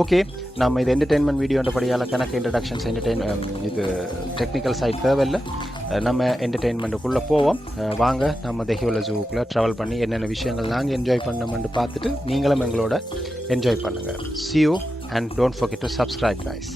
Okay, நம்ம இது entertainment வீடியோன்றபடியால் கணக்கு இன்ட்ரடக்ஷன்ஸ் இது டெக்னிக்கல் சைட் தேவையில்லை. நம்ம என்டர்டெயின்மெண்ட்டுக்குள்ளே போவோம். வாங்க நம்ம தெஹியோல ஜூவுக்குள்ளே ட்ராவல் பண்ணி என்னென்ன விஷயங்கள் நாங்கள் என்ஜாய் பண்ணோம்னு பார்த்துட்டு நீங்களும் எங்களோட என்ஜாய் பண்ணுங்கள். See you and don't forget to subscribe guys.